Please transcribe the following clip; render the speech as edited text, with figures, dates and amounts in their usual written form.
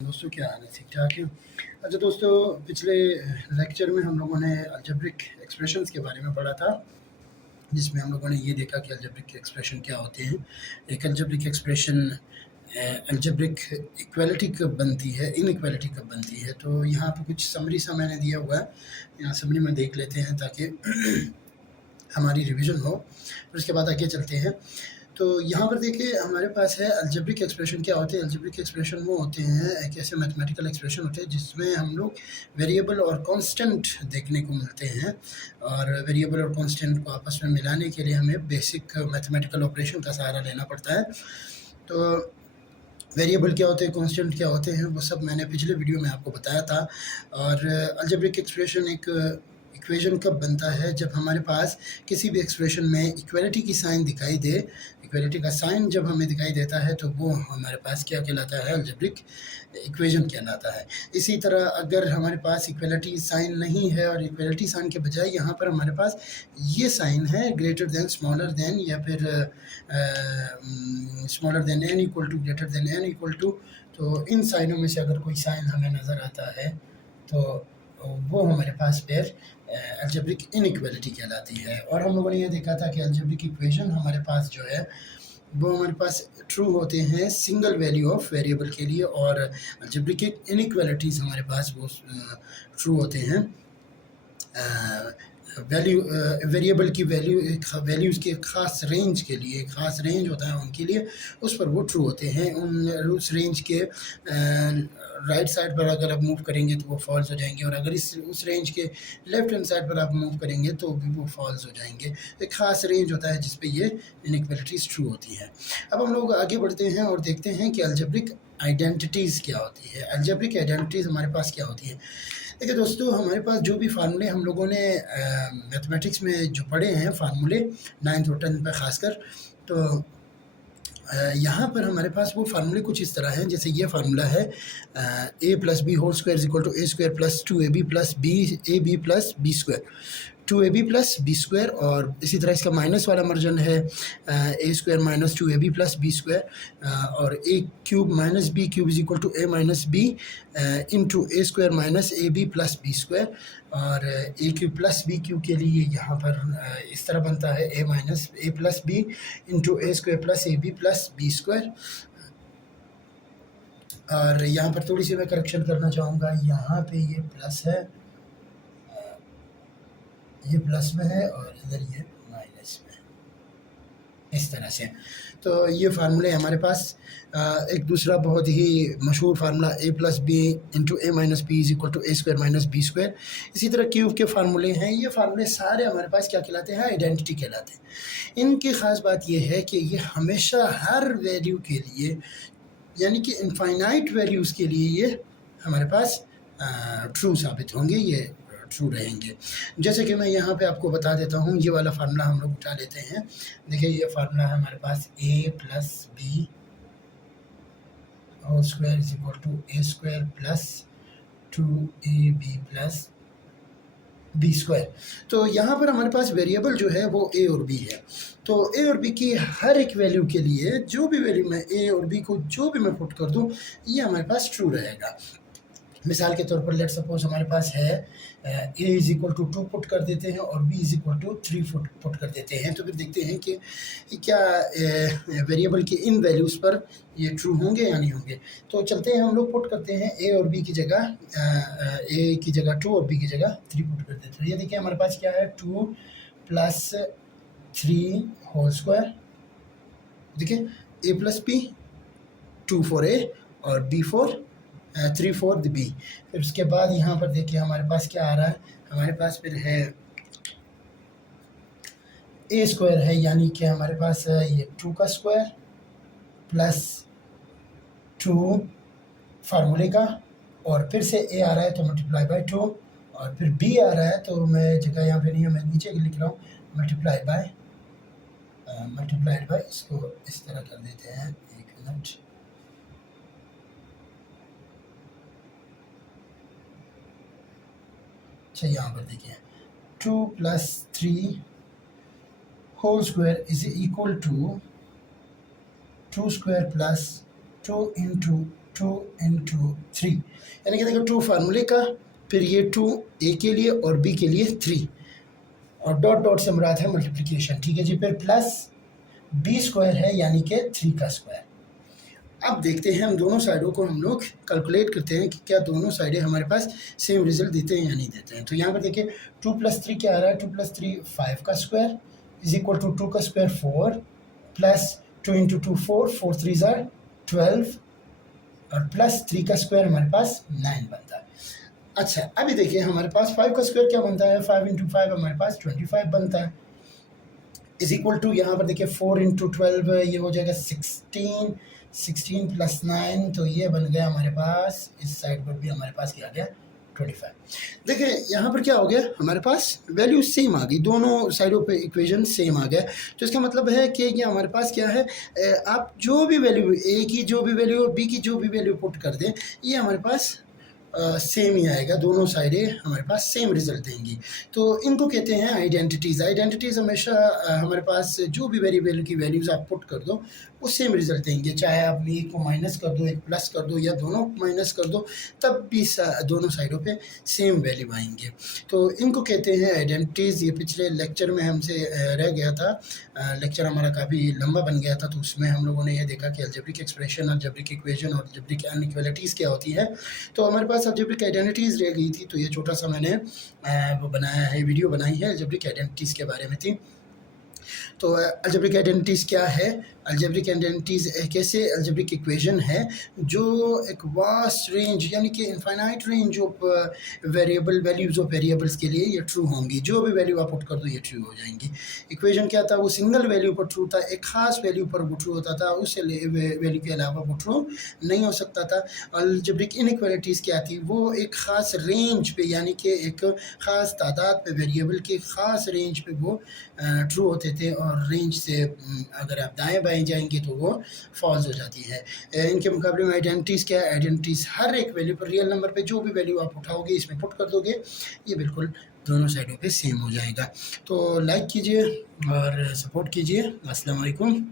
दोस्तों क्या हाल है, ठीक ठाक है। अच्छा दोस्तों, पिछले लेक्चर में हम लोगों ने अलजेब्रिक एक्सप्रेशंस के बारे में पढ़ा था, जिसमें हम लोगों ने ये देखा कि अलजेब्रिक एक्सप्रेशन क्या होते हैं। एक अलजेब्रिक एक्सप्रेशन अलजेब्रिक इक्वालिटी कब बनती है, इनइक्वालिटी कब बनती है। तो यहाँ पे कुछ समरी सा मैंने दिया हुआ है, यहाँ समरी में देख लेते हैं ताकि हमारी रिवीजन हो। फिर उसके बाद आगे चलते हैं। तो यहाँ पर देखिए हमारे पास है अलजेब्रिक एक्सप्रेशन क्या होते हैं। अलजेब्रिक एक्सप्रेशन वो होते हैं, एक ऐसे मैथमेटिकल एक्सप्रेशन होते हैं जिसमें हम लोग वेरिएबल और कांस्टेंट देखने को मिलते हैं, और वेरिएबल और कांस्टेंट को आपस में मिलाने के लिए हमें बेसिक मैथमेटिकल ऑपरेशन का सहारा लेना पड़ता है। तो वेरिएबल क्या होते हैं, कांस्टेंट क्या होते हैं, वो सब मैंने पिछले वीडियो में आपको बताया था। और अलजेब्रिक एक्सप्रेशन एक इक्वेशन कब बनता है, जब हमारे पास किसी भी एक्सप्रेशन में इक्वालिटी की साइन दिखाई दे। इक्वालिटी का साइन जब हमें दिखाई देता है तो वो हमारे पास क्या कहलाता है, अलजेब्रिक इक्वेशन कहलाता है। इसी तरह अगर हमारे पास इक्वालिटी साइन नहीं है और इक्वालिटी साइन के बजाय यहाँ पर हमारे पास ये साइन है, ग्रेटर देन, स्मॉलर देन, या फिर smaller than n, equal to, greater than n, equal to, तो इन साइनों में से अगर कोई साइन हमें नज़र आता है तो वो हमारे पास फिर अलजेब्रिक इनइक्वालिटी कहलाती है। और हम लोगों ने ये देखा था कि अलजेब्रिक इक्वेशन हमारे पास जो है वो हमारे पास ट्रू होते हैं सिंगल वैल्यू ऑफ वेरिएबल के लिए, और अलजेब्रिक इनइक्वालिटीज़ हमारे पास वो ट्रू होते हैं वैल्यू वेरिएबल की वैल्यूज़ के ख़ास रेंज के लिए। ख़ास रेंज होता है उनके लिए, उस पर वो ट्रू होते हैं। उस रेंज के राइट साइड पर अगर आप मूव करेंगे तो वो फॉल्स हो जाएंगे, और अगर उस रेंज के लेफ्ट हैंड साइड पर आप मूव करेंगे तो भी वो फॉल्स हो जाएंगे। एक ख़ास रेंज होता है जिस पे ये इनइक्वालिटीज़ ट्रू होती है। अब हम लोग आगे बढ़ते हैं और देखते हैं कि अलजेब्रिक आइडेंटिटीज़ क्या होती है। अलजेब्रिक आइडेंटिटीज़ हमारे पास क्या होती है। देखिए दोस्तों, हमारे पास जो भी फार्मूले हम लोगों ने मैथमेटिक्स में जो पढ़े हैं, फार्मूले 9th और 10th में ख़ासकर, तो यहाँ पर हमारे पास वो फार्मूले कुछ इस तरह हैं। जैसे ये फार्मूला है a + b whole square equal to a² + 2ab + ab + b², 2ab + b²। और इसी तरह इसका माइनस वाला वर्जन है a² - 2ab + b², और a³ - b³ equal to a - b into a² - ab + b²। और a³ + b³ के लिए यहाँ पर इस तरह बनता है a + b into a² + ab + b²। और यहाँ पर थोड़ी सी मैं करेक्शन करना चाहूँगा, यहाँ पे ये प्लस है, ये प्लस में है, और इधर ये माइनस में, इस तरह से। तो ये फार्मूले हमारे पास एक दूसरा बहुत ही मशहूर formula a + b into a - b equal to a² - b²। इसी तरह क्यूब के फार्मूले हैं। ये फार्मूले सारे हमारे पास क्या कहलाते हैं, आइडेंटिटी कहलाते हैं। इनकी ख़ास बात ये है कि ये हमेशा हर वैल्यू के लिए, यानी कि इनफाइनाइट वैल्यूज़ के लिए ये हमारे पास ट्रू साबित होंगे, ये ट्रू रहेंगे। जैसे कि मैं यहाँ पे आपको बता देता हूँ, ये वाला फार्मूला हम लोग उठा लेते हैं। देखिए ये फार्मूला है हमारे पास a + b whole square equal to a² + 2ab + b²। तो यहाँ पर हमारे पास वेरिएबल जो है वो a और b है। तो a और b की हर एक वैल्यू के लिए जो भी वैल्यू मैं a और b को जो भी मैं पुट कर दूँ, ये हमारे पास ट्रू रहेगा। मिसाल के तौर पर लेट सपोज हमारे पास है a = 2 पुट कर देते हैं और b = 3 पुट कर देते हैं। तो फिर देखते हैं कि क्या वेरिएबल की इन वैल्यूज़ पर ये ट्रू होंगे या नहीं होंगे। तो चलते हैं, हम लोग पुट करते हैं a और b की जगह, a की जगह 2 और b की जगह 3 पुट कर देते हैं। ये देखिए हमारे पास क्या है, 2 + 3 होल स्क्वायर। देखिए a + b, 2 for a और b for 3 for the b। फिर उसके बाद यहाँ पर देखिए हमारे पास क्या आ रहा है, हमारे पास फिर है a² है, यानी कि हमारे पास ये 2 का स्क्वायर प्लस 2 फार्मूले का, और फिर से a आ रहा है तो मल्टीप्लाई बाय 2, और फिर b आ रहा है तो मैं जगह यहाँ पे नहीं है, मैं नीचे लिख रहा हूँ मल्टीप्लाइड बाय, इसको इस तरह कर देते हैं, 1 मिनट। अच्छा यहाँ पर देखिए 2 + 3 whole square is equal to 2² + 2 × 2 × 3, यानी कि देखो ट्रू फार्मूले का, फिर ये 2 a के लिए और b के लिए 3, और डॉट डॉट से मुराद है मल्टीप्लिकेशन, ठीक है जी। फिर प्लस b स्क्वायर है यानी कि 3 का स्क्वायर। अब देखते हैं हम दोनों साइडों को हम लोग कैलकुलेट करते हैं कि क्या दोनों साइडें हमारे पास सेम रिजल्ट देते हैं या नहीं देते हैं। तो यहाँ पर देखिए 2 + 3 क्या आ रहा है, 2 + 3 5 का स्क्वायर इज इक्वल टू 2 का स्क्वायर 4 प्लस 2 × 2 4, 4 3 ज़ा 12 और प्लस 3 का स्क्वायर हमारे पास 9 बनता है। अच्छा अभी देखिए हमारे पास 5 का स्क्वायर क्या बनता है, 5 × 5 हमारे पास 25 बनता है, इज इक्वल टू यहाँ पर देखिए 4 × 12 ये हो जाएगा 16, 16 + 9 तो ये बन गया हमारे पास, इस साइड पर भी हमारे पास क्या आ गया 25। देखिए यहाँ पर क्या हो गया, हमारे पास वैल्यू सेम आ गई, दोनों साइडों पे इक्वेशन सेम आ गया। तो इसका मतलब है कि ये हमारे पास क्या है, आप जो भी वैल्यू ए की जो भी वैल्यू बी की जो भी वैल्यू पुट कर दें, ये हमारे पास सेम ही आएगा, दोनों साइडें हमारे पास सेम रिजल्ट देंगी। तो इनको कहते हैं आइडेंटिटीज़। आइडेंटिटीज़ हमेशा हमारे पास जो भी वेरिएबल की वैल्यूज़ आप पुट कर दो वो सेम रिजल्ट देंगे, चाहे आप एक को माइनस कर दो, एक प्लस कर दो या दोनों माइनस कर दो, तब भी दोनों साइडों पे सेम वैल्यू आएंगे। तो इनको कहते हैं आइडेंटिटीज़। ये पिछले लेक्चर में हमसे रह गया था, लेक्चर हमारा काफ़ी लंबा बन गया था, तो उसमें हम लोगों ने ये देखा कि अलजेब्रिक एक्सप्रेशन, अलजेब्रिक इक्वेशन और अलजेब्रिक इनइक्वालिटीज़ क्या होती है। तो हमारे पास अलजेब्रिक आइडेंटिटीज़ रह गई थी, तो ये छोटा सा मैंने वो बनाया है, वीडियो बनाई है अलजेब्रिक आइडेंटिटीज़ के बारे में थी। तो अलजेब्रिक आइडेंटिटीज़ क्या है, अलजेब्रिक आइडेंटिटीज़ एक ऐसे अलजेब्रिक इक्वेशन है जो एक वास्ट रेंज यानी कि infinite range of variable values of variables के लिए ये ट्रू होंगी, जो भी वैल्यू आप पुट कर दो ये ट्रू हो जाएंगी। इक्वेशन क्या था, वो सिंगल वैल्यू पर ट्रू था, एक ख़ास वैल्यू पर वो ट्रू होता था, उस वैल्यू के अलावा वो ट्रू नहीं हो सकता था। अलजेब्रिक इनइक्वालिटीज़ क्या थी, वो एक ख़ास रेंज पे यानी कि एक ख़ास तादाद पे वेरिएबल के ख़ास रेंज पे वो ट्रू होते थे, और रेंज से अगर आप दाएं बाएं जाएंगे तो वो फॉल्स हो जाती है। इनके मुकाबले में आइडेंटिटीज़ क्या है, आइडेंटिटीज़ हर एक वैल्यू पर, रियल नंबर पे जो भी वैल्यू आप उठाओगे इसमें पुट कर दोगे, ये बिल्कुल दोनों साइडों पे सेम हो जाएगा। तो लाइक कीजिए और सपोर्ट कीजिए। अस्सलाम वालेकुम।